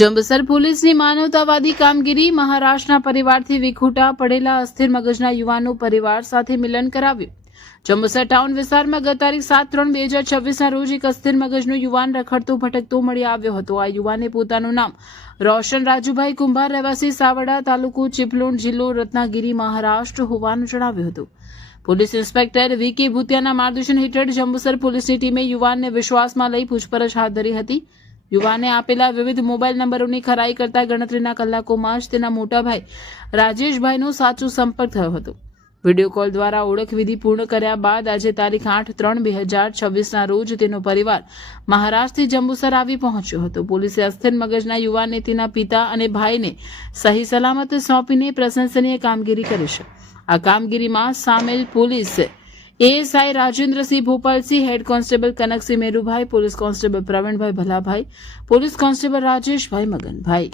જંબુસર પોલીસની માનવતાવાદી કામગીરી મહારાષ્ટ્રના પરિવારથી વિખૂટા પડેલા અસ્થિર મગજના યુવાનનું પરિવાર સાથે મિલન કરાવ્યું. જંબુસર ટાઉન વિસ્તારમાં ગત તારીખ 7/3/2026ના રોજ એક અસ્થિર મગજનો યુવાન રખડતો ભટકતો મળી આવ્યો હતો. આ યુવાને પોતાનું નામ રોશન રાજુભાઈ કુંભાર રહેવાસી સાવડા તાલુકો ચિપલુણ જિલ્લો રત્નાગીરી મહારાષ્ટ્ર હોવાનું જણાવ્યું હતું. Police inspector વી.કે. ભૂતિયાના માર્ગદર્શન હેઠળ જંબુસર પોલીસની ટીમે યુવાનને વિશ્વાસમાં લઈ પૂછપરછ હાથ ધરી હતી. યુવાને આપેલા વિવિધ મોબાઈલ નંબરોની ખરાઈ કરતા ગણતરીના કલાકોમાં જ તેના મોટા ભાઈ રાજેશભાઈનો સાચો સંપર્ક થયો હતો. વિડીયો કોલ દ્વારા ઓળખવિધિ પૂર્ણ કર્યા બાદ આજે તારીખ 8/3/2026ના રોજ તેનો પરિવાર મહારાષ્ટ્રથી જંબુસર આવી પહોંચ્યો હતો. પોલીસે અસ્થિર મગજના યુવાનને તેના પિતા અને ભાઈને સહી સલામત સોંપીને પ્રશંસનીય કામગીરી કરી છે. આ કામગીરીમાં સામેલ police ASI Rajendrasinh Bhopalsinh, head constable Kanaksinh Merubhai, police constable Pravinbhai Bhalabhai, police constable Rajeshbhai Maganbhai.